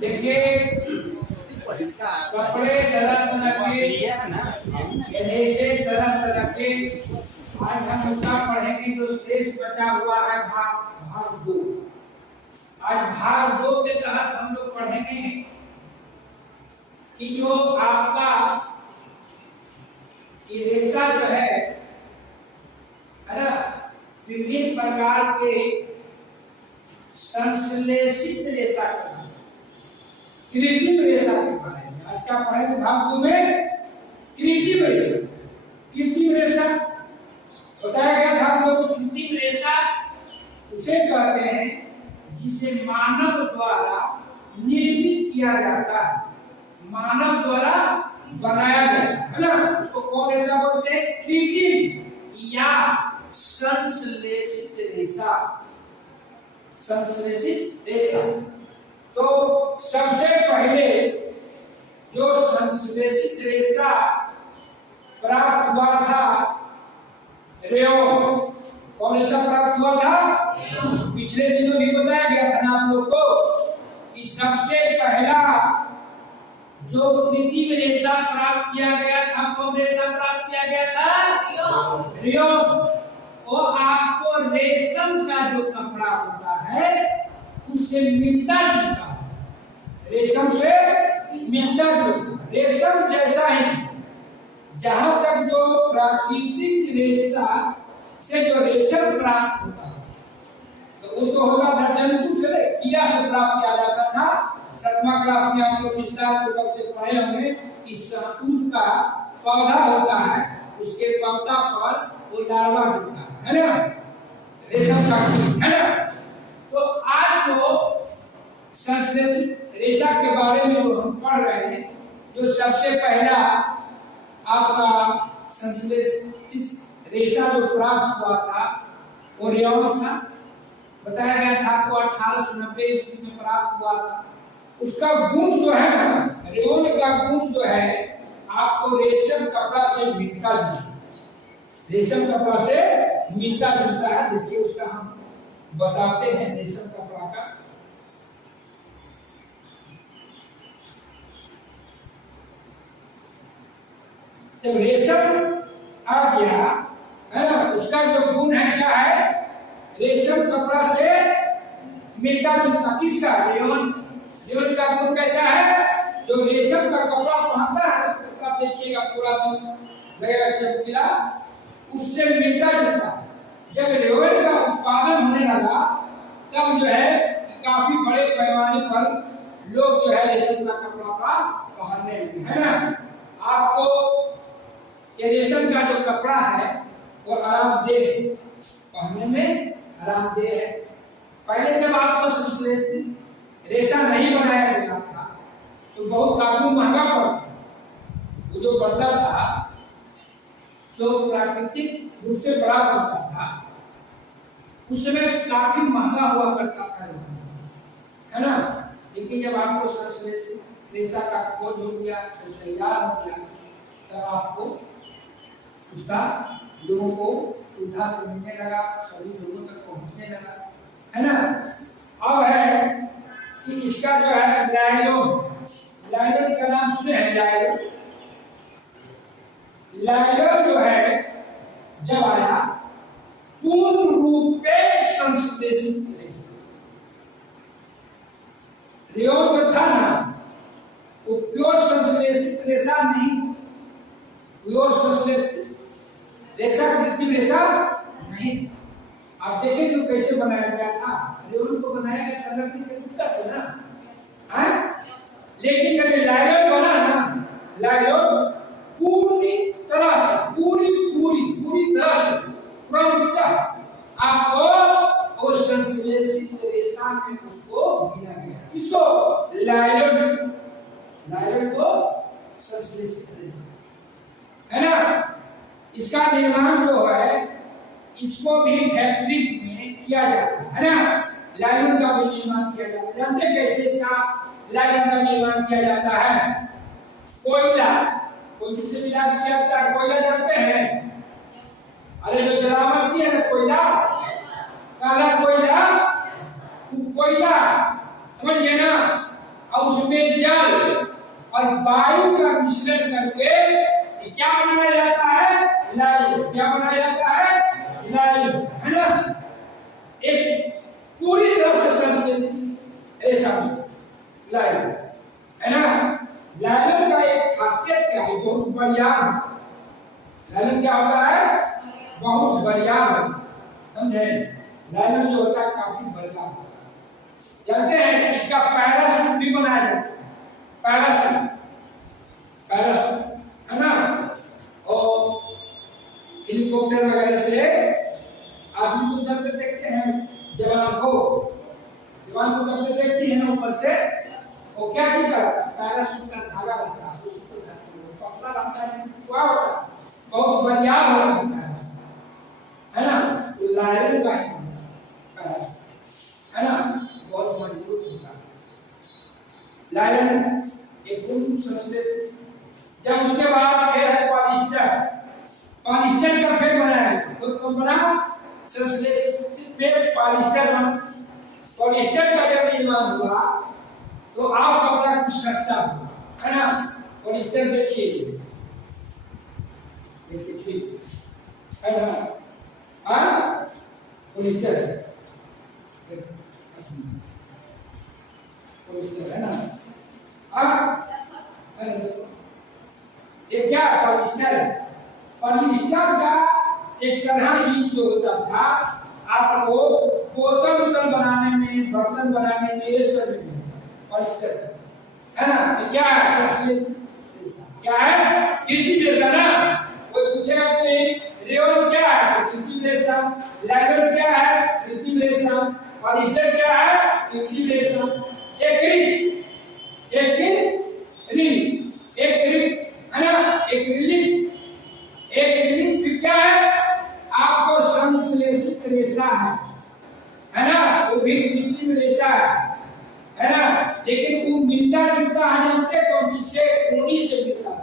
देखिए कपड़े तरह तरह के, ऐसे तरह तरह के आज हम उसका पढ़ेंगे जो शेष बचा हुआ है भाग 2। आज भाग 2 के तहत हम लोग पढ़ेंगे कि जो आपका रेशा जो है ना, विभिन्न प्रकार के संश्लेषित रेशा कृत्रिम रेशा के बारे में आज क्या पढ़ेंगे भाग 2 में। कृत्रिम रेशा, कृत्रिम रेशा बताया गया था हम लोग को। कृत्रिम रेशा उसे कहते हैं जिसे मानव द्वारा निर्मित किया जाता है, मानव द्वारा बनाया जाता है ना, उसको कौन रेशा बोलते हैं? कृत्रिम या संश्लेषित रेशा, संश्लेषित रेशा। तो सबसे पहले जो संश्लेषित रेशा प्राप्त हुआ था रेयॉन, कौन रेशा प्राप्त हुआ था? पिछले दिनों भी बताया गया था ना आप लोग को कि सबसे पहला जो कृत्रिम रेशा प्राप्त किया गया था, कौन रेशा प्राप्त किया गया था? रेयॉन। वो आपको रेशम का जो कपड़ा होता है उससे मिलता जुलता है, रेशम से मिलता जुलता, रेशम जैसा ही। जहां तक जो प्राकृतिक रेशा से जो रेशम प्राप्त होता है तो वो तो होता था जंतु से, कीड़ा से प्राप्त किया जाता था। 7वां क्लास में आप लोग विस्तार पूर्वक से पढ़े होंगे कि शहतूत का पौधा होता है, उसके पत्ता पर वो लार्वा होता है ना, रेशम का कीट है ना। तो आज जो संश्लेषित रेशा के बारे में जो हम पढ़ रहे हैं, जो सबसे पहला आपका संश्लेषित रेशा जो प्राप्त हुआ था वो रेयॉन था। बताया गया था आपको 1890 ईस्वी में प्राप्त हुआ था। उसका गुण जो है ना, रेयॉन का गुण जो है आपको रेशम कपड़ा से मिलता जुलता, रेशम कपड़ा से मिलता जुलता है। देखिए उसका हम बताते हैं रेशम कपड़ा का। जब रेशम आ गया है ना, उसका जो गुण है क्या है? रेशम कपड़ा से मिलता जुलता। किसका? रेयॉन। रेयॉन का गुण कैसा है? जो रेशम का कपड़ा पहनता है उसका देखिएगा पूरा लगेगा चमकीला, उससे मिलता जुलता। जब रेयॉन का उत्पादन होने लगा तब जो है काफी बड़े पैमाने पर लोग जो है रेशम का कपड़ा का पहनने लगे, है ना। आपको ये रेशम का जो कपड़ा है वो आरामदेह, पहनने में आरामदेह है। पहले जब आपको संश्लेषित रेशा नहीं बनाया गया था तो बहुत काफी महंगा पड़ता। वो जो बनता था जो प्राकृतिक रूप से बड़ा बनता था उसमें काफी महंगा हुआ करता था, है ना। लेकिन जब आपको संश्लेषित रेशा का खोज हो गया, तो तैयार हो गया, तब आपको उसका लोगों को सुविधा से मिलने लगा, सभी लोगों तक पहुंचने लगा, है ना। अब है कि इसका जो है लाइलोन, लाइलोन का नाम सुने हैं? लाइलोन, लाइलोन जो है जब आया पूर्ण रूप में संश्लेषित रेयॉन जो था ना वो प्योर संश्लेषित रेशा नहीं, प्योर संश्लेषित रेशा, कृत्रिम रेशा नहीं। आप देखें तो कैसे बनाया गया था? रेयॉन को बनाया गया था लकड़ी के गुद्दा से ना, है। लेकिन जब लाइलोन बना ना, लाइलोन पूरी तरह से पूरी तरह से पूर्णतः आपको वो संश्लेषित रेशा में उसको मिला गया। किसको? लाइलोन, लाइलोन को संश्लेषित रेशा, है ना। इसका निर्माण जो है इसको भी फैक्ट्री में किया जाता है ना। लाइलोन का भी निर्माण किया जाता है। जानते कैसे इसका लाइलोन का निर्माण किया जाता है? कोयला, कोई से मिला के आता है। कोयला जानते हैं? अरे जो जलावटी है ना कोयला, काला कोयला कोयला, समझ गए ना, और उसमें जल और वायु का मिश्रण करके क्या बनाया जाता है? लाइव। क्या बनाया जाता है? लाइव, है ना। एक पूरी तरह से संस्कृत रेशम लाइव, है ना। लाइलन का एक खासियत क्या है? बहुत बढ़िया। लाइलन क्या होता है? बहुत बढ़िया, समझे। लाइलन जो होता है काफी बढ़िया होता है। जानते हैं इसका पैराशूट भी बनाया जाता है। पैराशूट, पैराशूट, है ना। और हेलीकॉप्टर वगैरह से आदमी को चलते देखते हैं, जवान को चलते देखते हैं ऊपर से, वो क्या चीज रहता है? पैराशूट का धागा रहता है, उसको पतला रहता है, क्या होता है? बहुत बढ़िया होता है ना। लाइलन का है ना, बहुत मजबूत होता है लाइलन। एक पूर्ण संस्कृत। जब उसके बाद फिर है पॉलिस्टर। पॉलिस्टर का फिर बनाया तो बना संस्कृत में पॉलिस्टर बना। पॉलिस्टर का जब निर्माण हुआ तो आप कपड़ा कुछ सस्ता हुआ, है ना। पॉलिस्टर देखिए ठीक है ना, हाँ पॉलिस्टर है ना। अब ये क्या पॉलिस्टर है? पॉलिस्टर का एक साधारण यूज जो होता था आपको बोतल उतल बनाने में, बर्तन बनाने में, ये सब में पॉलिस्टर है ना। क्या है? संस्कृत क्या है? कृत्रिम रेशम ना। कोई पूछेगा कि रेयन क्या है? तो कृत्रिम रेशम। लाइलन क्या है? कृत्रिम रेशम। पॉलिस्टर क्या है? कृत्रिम रेशम। एक्रिलिक है ना। एक्रिलिक भी क्या है? आपको संश्लेषित रेशा है ना। वो भी कृत्रिम रेशा है ना। लेकिन वो मिलता जुलता है, जानते कौन चीज से? ऊनी से मिलता है।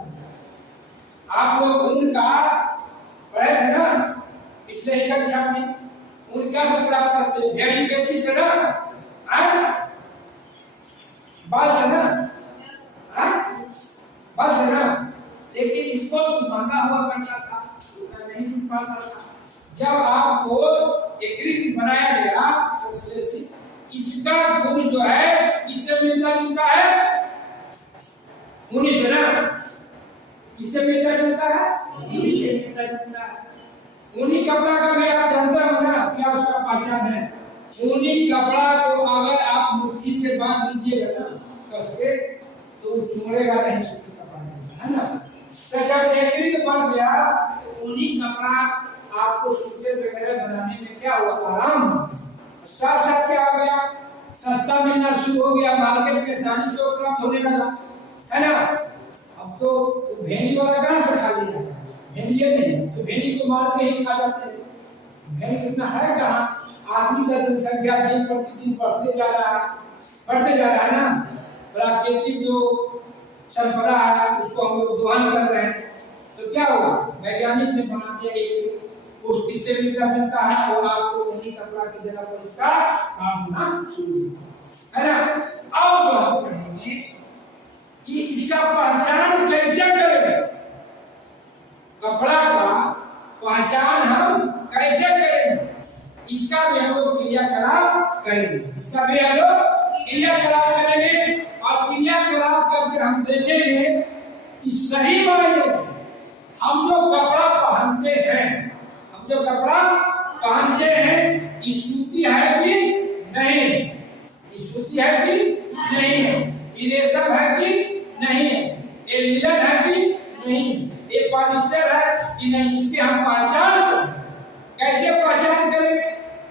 आप लोग ऊन का पढ़े थे ना पिछले ही कक्षा में। ऊन क्या से प्राप्त करते? भेड़ी बेची से ना, बाल से ना, बाल से ना। लेकिन इसको तो महंगा हुआ करता था, उतना नहीं मिल पाता था। जब आपको एक्रिलिक बनाया गया संश्लेषित, इसका गुण जो है इससे मिलता जुलता है, ऊनी से ना। इससे मिलता जुलता है, ऊनी से मिलता जुलता है। ऊनी कपड़ा का भी आप जानते हो ना, क्या उसका पहचान है? ऊनी कपड़ा को अगर आप मुट्ठी से बांध दीजिएगा ना कस के, तो चुड़ेगा नहीं, सूती कपड़ा है ना। तो जब एक्रिलिक बन गया तो ऊनी कपड़ा आपको सूते वगैरह बनाने में क्या हुआ? आराम। साथ साथ क्या हो गया? सस्ता मिलना शुरू हो गया, मार्केट में आसानी से उपलब्ध होने लगा, है ना। अब तो भेड़ी वाला कहाँ से खा लिया? भेड़िए नहीं तो भेड़ी को मार के ही खा जाते हैं। भेड़ी कितना है कहाँ? आदमी का जनसंख्या दिन प्रतिदिन बढ़ते जा रहा है ना। प्राकृतिक जो परंपरा है उसको हम लोग दोहन कर रहे हैं। तो क्या हुआ? वैज्ञानिक ने बना दिया एक उस किससे मिलता जुलता है, और आपको ऊनी कपड़ा की जगह पर इसका काम होना शुरू है ना। अब जो हम पढ़ेंगे कि इसका पहचान कैसे करें, कपड़ा का पहचान हम कैसे करेंगे, इसका भी हम लोग क्रियाकलाप करेंगे। इसका भी हम लोग क्रियाकलाप करेंगे और क्रियाकलाप करके हम देखेंगे कि सही मायने हम जो कपड़ा पहनते हैं, जो कपड़ा पहनते हैं ये सूती है कि नहीं? ये सूती है कि नहीं है? ये रेशम है कि नहीं है? ये लिनन है कि नहीं? ये पॉलिस्टर है कि नहीं? इसकी हम पहचान कैसे पहचान करेंगे?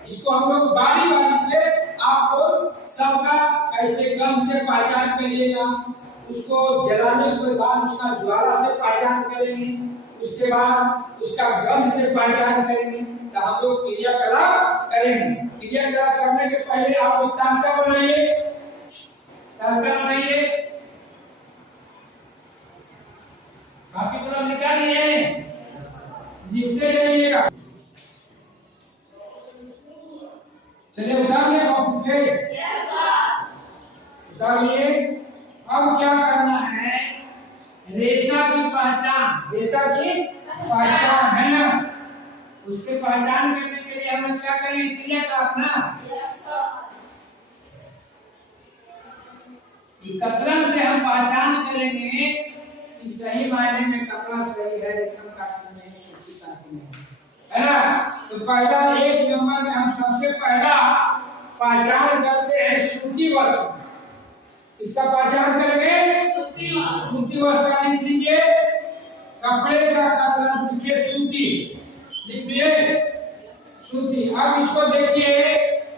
इसको हम लोग बारी बारी से आपको सबका कैसे गम से पहचान करिएगा, उसको जलाने के बाद उसका ज्वाला से पहचान करेंगे, उसके बाद उसका गंध से पहचान करेंगे। तो हम लोग क्रियाकलाप करेंगे। क्रियाकलाप करने के पहले आप तालिका बनाइए, काफी तरह निकालिए, लिखते जाइएगा। चलिए उतार ले। समझे? बताइए अब क्या करना है, रेशा की पहचान, रेशा की पहचान है ना, उसके पहचान करने के लिए हम क्या करेंगे, क्रिया का अपना कतरन से हम पहचान करेंगे कि सही मायने में कपड़ा सही है, रेशम काटने में, सूती काटने में, है ना। तो पहला 1 नंबर में हम सबसे पहला पहचान करते हैं सूती वस्त्र। इसका पहचान करेंगे सूती वस्त्र का लिख लीजिए, कपड़े का कतरन लिखिए सूती, लिख दिए सूती। अब इसको देखिए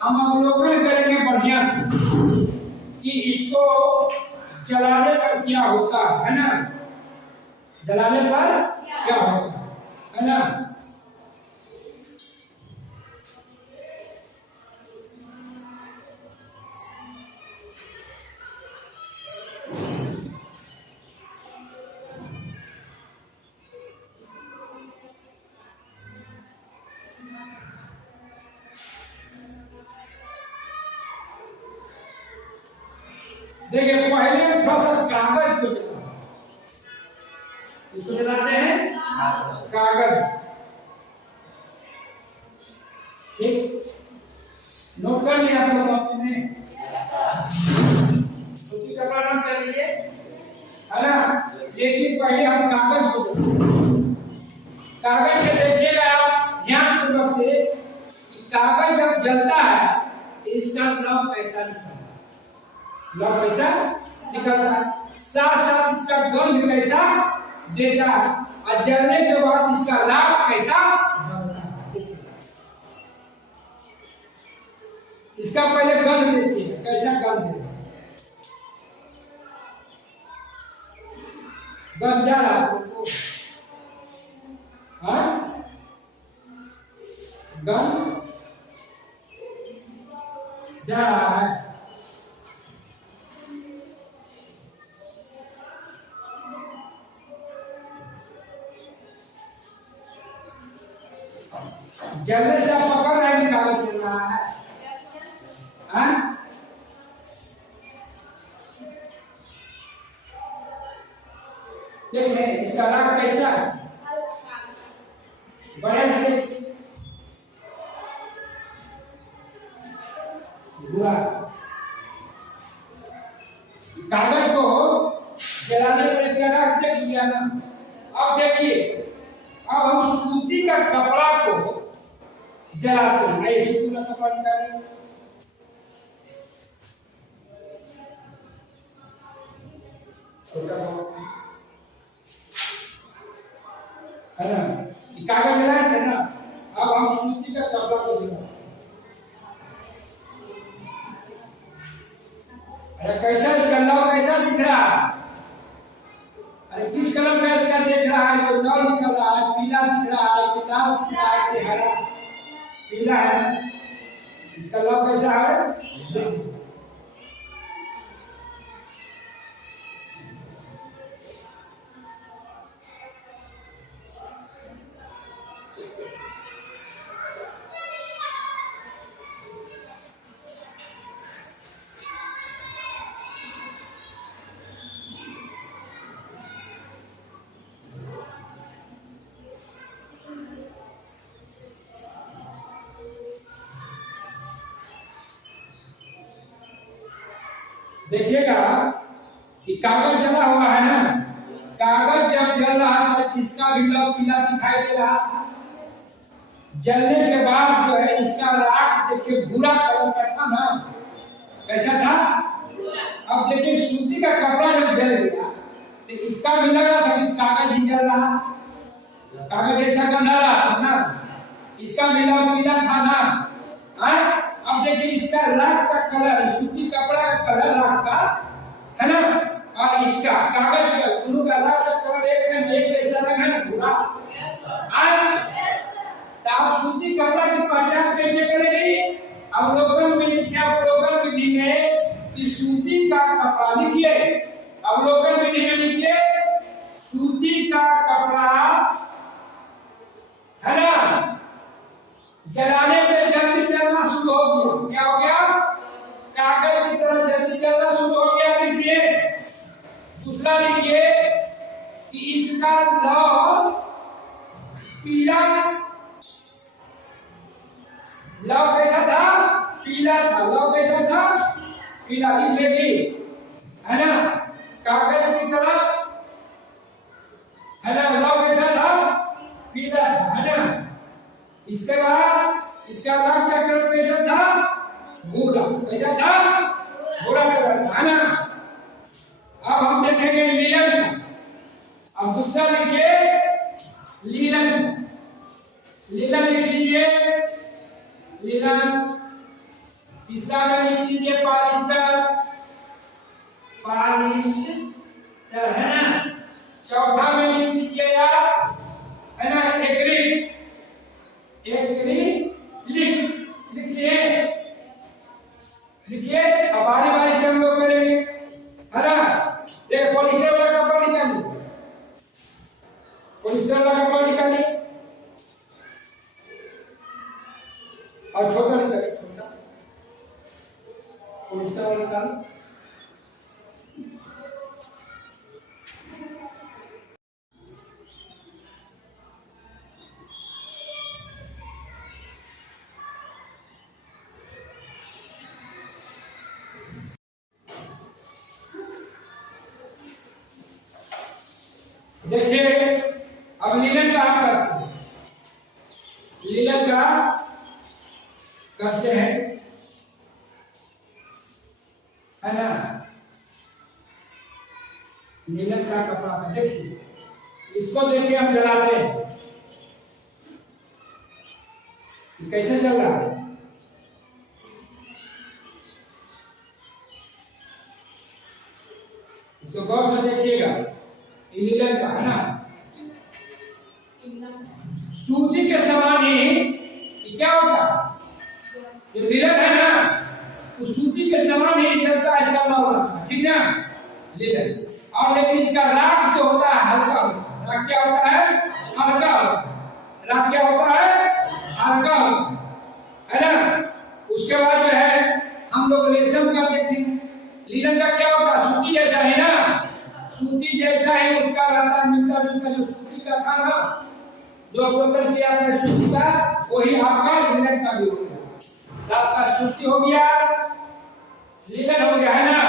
हम अवलोकन करेंगे बढ़िया से कि इसको जलाने पर क्या होता है ना, जलाने पर क्या होता है ना। देखिए पहले थोड़ा सा कागज को जलाते हैं, इसको जलाते हैं कागज, ठीक, नोट कर लिया आप लोग आपने, सूती कपड़ा नोट कर लीजिए, है ना। लेकिन पहले हम कागज को जलाते, कागज से देखिएगा आप ध्यान पूर्वक से कि कागज जब जलता है तो इसका लौ कैसा निकलता है, लौ कैसा निकलता है, साथ साथ इसका गंध कैसा देता है, और जलने के बाद इसका राख कैसा बनता है। इसका पहले गंध देखते हैं, कैसा गंध देता है, गंध जा रहा है, हाँ गंध जा रहा है। जलने से आप पकड़ रहे हैं कागज जल रहा है, हाँ? देखिए इसका रंग कैसा है, बड़े से बुरा, कागज को जलाने पर इसका रंग देख लिया ना। अब देखिए अब हम सूती का कपड़ा को जलाते हैं, ये सूती का कपड़ा निकालिए, छोटा है ना, कागज जलाए थे ना, अब हम सूती का कपड़ा को जलाते हैं। अरे कैसा इसका लौ कैसा दिख रहा है, अरे किस कलर का इसका देख रहा है, तो लौ निकल रहा है, पीला दिख रहा है, कि लाल दिख रहा है, कि हरा, पीला है, इसका लौ कैसा है। देखिएगा कि कागज जला हुआ है ना, कागज जब जल रहा था इसका भी लौ पीला दिखाई दे रहा था, जलने के बाद जो है इसका राख देखिए भूरा कलर का था ना, कैसा था। अब देखिए सूती का कपड़ा जब जल गया तो इसका भी लग रहा था कि कागज ही जल रहा, कागज ऐसा गंदा रहा था ना, इसका भी लौ पीला था ना, हाँ? अब देखिए इसका राख का कलर, सूती कपड़ा का कलर राख का है ना, और इसका कागज का दोनों का राख का कलर एक है, एक जैसा रंग है ना, पूरा। तो आप सूती कपड़ा की पहचान कैसे करेंगे, अवलोकन में लिखिए, अवलोकन विधि में कि सूती का कपड़ा लिखिए, अवलोकन विधि में लिखिए सूती का कपड़ा है ना, जलाने पे जल्दी जलना शुरू हो गया, क्या हो गया, लौ कैसा था? पीला, लिखेगी है ना, कागज की तरह है ना। लौ कैसा था? पीला था है ना। इसके बाद इसका रंग का कलर कैसा था? भूरा। कैसा था? भूरा कलर था ना। अब हम देखेंगे लीलन। अब दूसरा लिखिए लीलन। लीलन लिख लीजिए, लीलन। तीसरा में लिख लीजिए पॉलिस्टर, पॉलिस्टर है ना। चौथा में लिख लीजिए आप है ना एक्रिलिक, एक्रिलिक लिखिए, लिखिए। अब बारी बारी से हम लोग करेंगे है ना। देख पॉलिस्टर वाला कपड़ा निकालिए, पॉलिस्टर वाला कपड़ा निकालिए और छोटा निकालिए, छोटा पॉलिस्टर वाला निकाल। देखिए अब लीलन का आप करते हैं, लीलन का करते हैं है ना। लीलन का कपड़ा का देखिए, इसको देखिए हम जलाते हैं, कैसे चल रहा है। इसको गौर से देखिएगा, लीलन का है ना। सूती के समान ही क्या होता है, जो लीलन है ना, उस सूती के समान ही चलता है, इसका नाम ठीक है ना लीलन। और लेकिन इसका राख जो होता है हल्का होता है। राख क्या होता है? हल्का होता है। राख क्या होता है? हल्का होता है ना। उसके बाद जो है हम लोग रेशम का देखेंगे। लीलन का क्या होता है? सूती जैसा है ना, सूती जैसा ही उसका रहता है, मिलता जुलता जो सूती का था ना, जो बोतल किया आपने सूती का, वही आपका लीलन का भी हो गया। आपका सूती हो गया, लीलन हो गया है ना।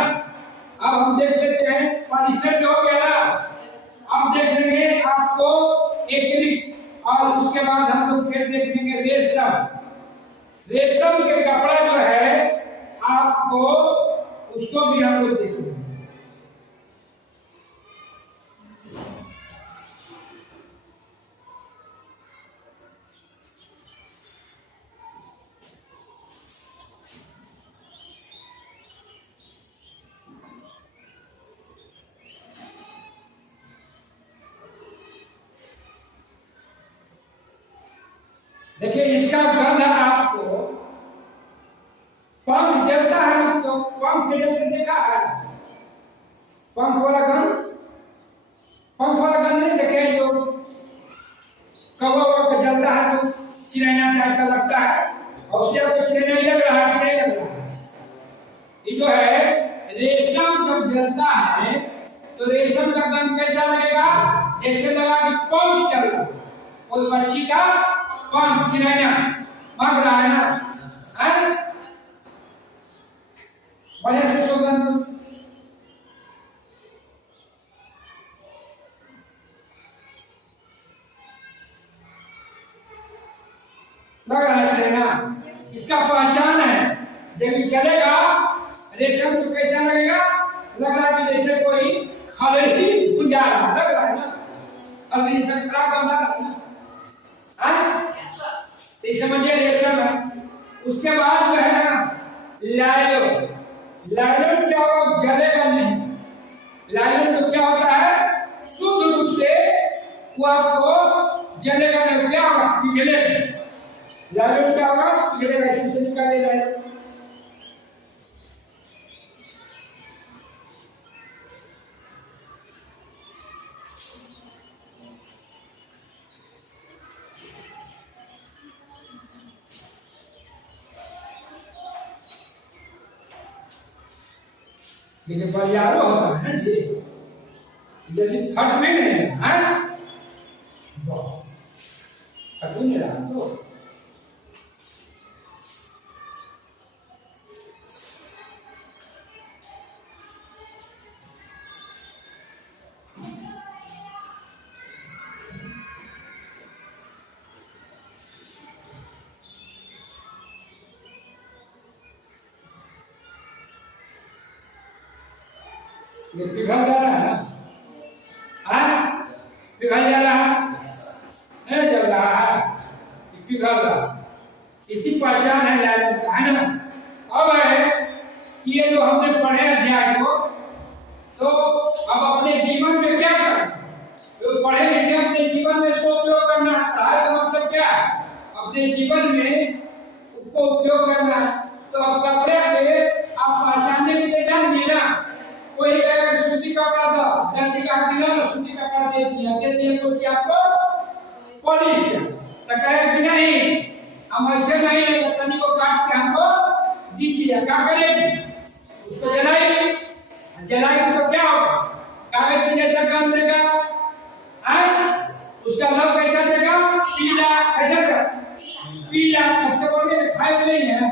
अब हम देख लेते हैं पॉलिस्टर जो हो गया ना। अब देखेंगे आपको एक्रिलिक, और उसके बाद हम लोग फिर देखेंगे रेशम। रेशम के कपड़ा जो है आपको उसको भी हम लोग देखेंगे। देखिए इसका गंध आपको, पंख जलता है तो पंख के जलते देखा है, पंख वाला गंध, पंख वाला गंध नहीं देखे, जो कौवा का जलता है तो चिरैना टाइप का लगता है, और उससे आपको चिरैना लग रहा है कि नहीं लग रहा है। ये जो है रेशम जब जलता है तो रेशम का गंध कैसा लगेगा? जैसे लगा कि पंख चल रहा है, कोई पक्षी का पंख चिरैना भाग रहा है ना, है बढ़िया से सुगंध लग रहा है चिरैना। इसका पहचान है, जब ये चलेगा रेशम तो कैसा लगेगा? लग रहा है कि जैसे कोई खलड़ी गुंजा रहा, लग रहा है ना, और जैसे खराब बना रहा है ना, तो समझिए रेशम है। उसके बाद जो है ना लाइलन, लाइलन क्या होगा? जलेगा नहीं। लाइलन तो क्या होता है? शुद्ध रूप से वो आपको जलेगा नहीं, क्या होगा? पिघलेगा। लाइलन क्या होगा? पिघलेगा। इसी से निकाले लाइलन। लेकिन बरियारो होता है ना जी, यदि फट में नहीं है फट नहीं रहा तो ये पिघल जा रहा है ना, हाँ पिघल जा रहा है, नहीं जल रहा है, ये पिघल रहा। इसी पहचान है लालन का, है ना। अब है कि ये जो हमने पढ़े अध्याय को, तो अब अपने जीवन में क्या करना, तो पढ़े लिखे अपने जीवन में इसको उपयोग करना। पढ़ाई का मतलब क्या है, अपने जीवन में उसको उपयोग करना। तो अब कपड़े पे आप पहचानने के लिए जानिए ना, कोई कहेगा कि सूती कपड़ा दो, दर्जी का दिया ना सूती कपड़ा दे दिया तो कि आपको पॉलिश किया, तो कहेगा कि नहीं हम ऐसे नहीं है, तनी को काट के हमको दीजिए, क्या करेंगे उसको जलाएंगे, जलाएंगे तो क्या होगा, कागज की जैसा काम देगा, उसका रंग कैसा देगा, पीला, कैसा देगा पीला, इससे बोलिए खाए नहीं है,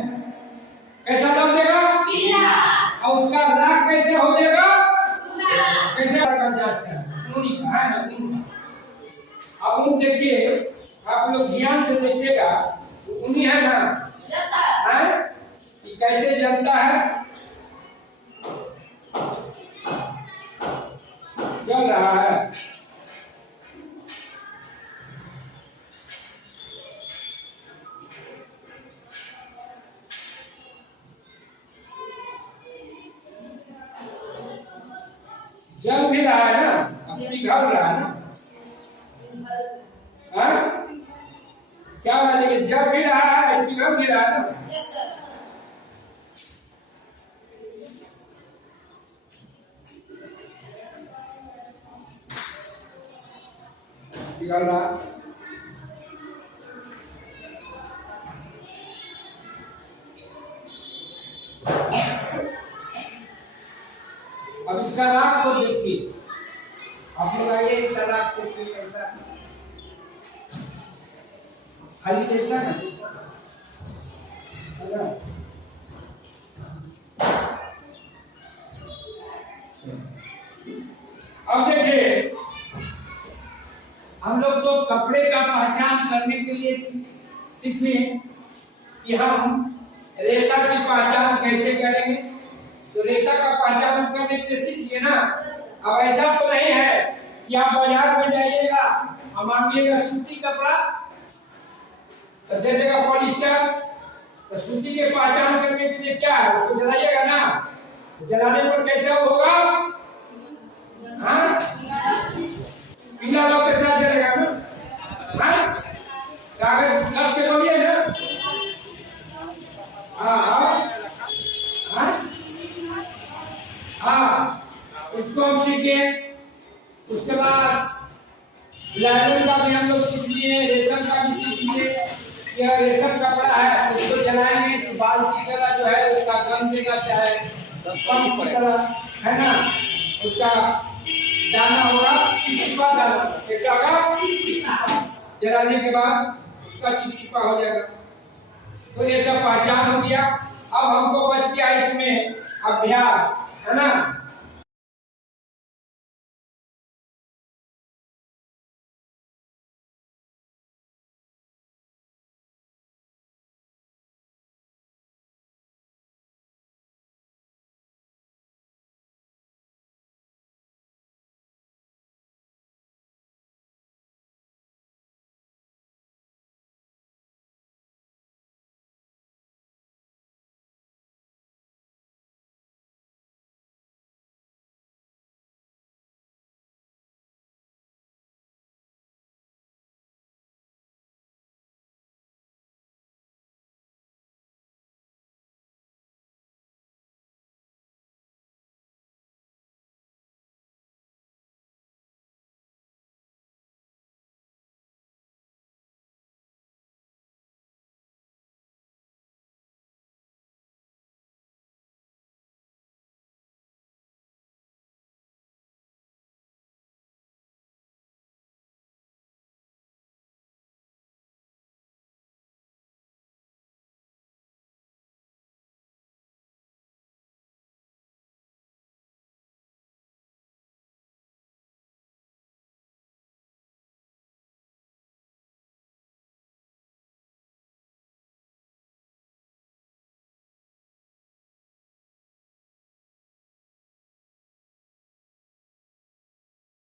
कैसा रंग देगा पीला, और उसका रंग कैसे हो जाएगा कैसे का जांच कर ऊनी का है ना ऊनी। अब ऊन देखिए आप लोग ध्यान से देखिएगा, ऊनी है ना, यस सर, है कि कैसे जलता है, जल रहा है। जल भी रहा है ना, अब पिघल रहा है ना, हाँ क्या है, लेकिन जल भी रहा है पिघल भी रहा है ना, यस सर, पिघल रहा। अब इसका राग को देखिए, आप लोग आइए, इसका राग को देखिए कैसा खाली जैसा ना, अब देखिए हम लोग तो कपड़े का पहचान करने के लिए सीखे कि हम रेशा की पहचान कैसे करेंगे, तो रेशा का पहचान करने के लिए सीखिए ना। अब ऐसा तो नहीं है कि आप बाजार में जाइएगा और मांगिएगा सूती कपड़ा तो दे देगा पॉलिस्टर, तो सूती की पहचान करने के लिए क्या है, उसको जलाइएगा ना, तो जलाने पर कैसा होगा, हाँ पीला रंग के साथ जलेगा ना, हाँ कागज कस के बोलिए ना, हाँ उसको हम सीखे। उसके बाद लाइलन का भी हम लोग सीख लिए, रेशम का भी सीख लिए, यह रेशम कपड़ा है, उसको जलाएंगे तो बाल की तरह जो है उसका गंध देगा, चाहे पंख की तरह है ना, उसका दाना होगा चिपचिपा दाना, कैसा होगा चिपचिपा, जलाने के बाद उसका चिपचिपा हो जाएगा। तो ये सब पहचान हो गया। अब हमको बच गया इसमें अभ्यास, है ना।